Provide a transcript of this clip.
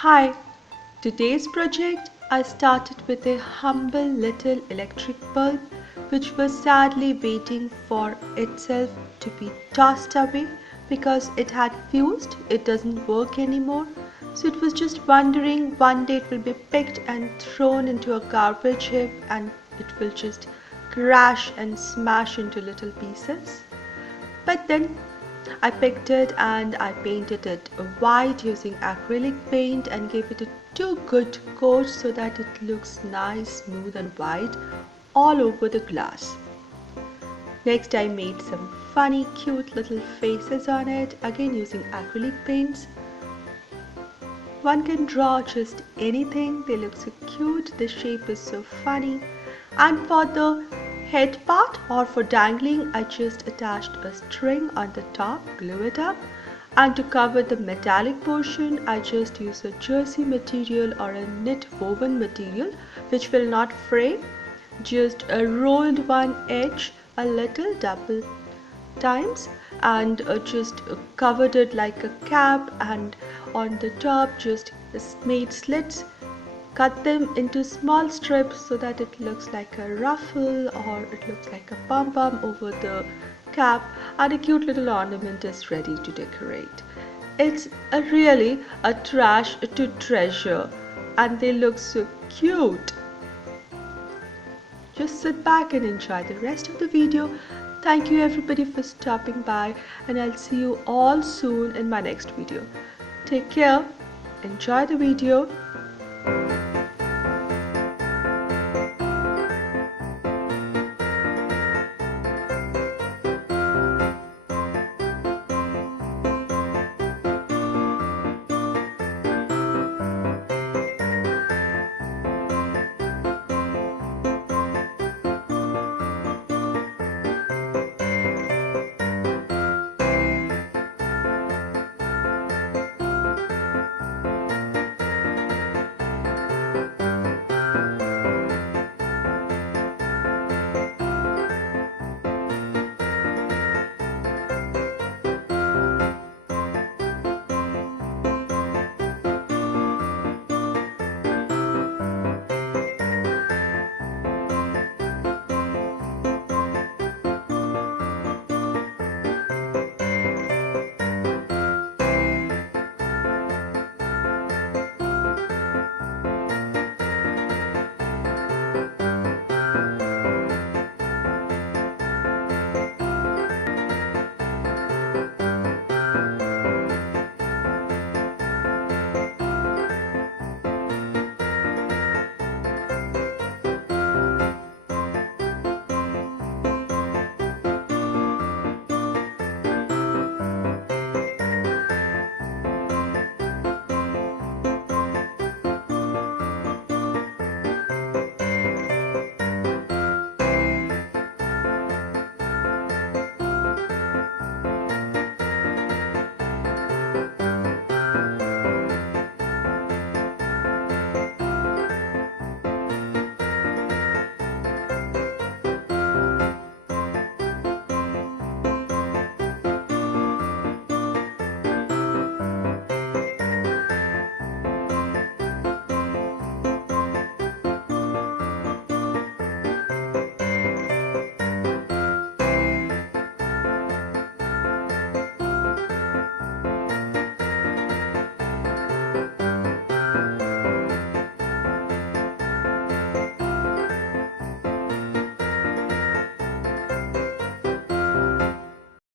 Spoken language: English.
Hi, today's project I started with a humble little electric bulb which was sadly waiting for itself to be tossed away because it had fused, it doesn't work anymore. So it was just wondering one day it will be picked and thrown into a garbage heap and it will just crash and smash into little pieces. But then I picked it and I painted it white using acrylic paint and gave it a two good coats so that it looks nice, smooth and white all over the glass. Next I made some funny cute little faces on it, again using acrylic paints. One can draw just anything, they look so cute, the shape is so funny. And for the head part or for dangling, I just attached a string on the top, glue it up, and to cover the metallic portion I just use a jersey material or a knit woven material which will not fray, just rolled one edge a little double times and just covered it like a cap, and on the top just made slits, cut them into small strips so that it looks like a ruffle or it looks like a pom-pom over the cap, and a cute little ornament is ready to decorate. It's really a trash to treasure and they look so cute. Just sit back and enjoy the rest of the video. Thank you everybody for stopping by and I'll see you all soon in my next video. Take care, enjoy the video.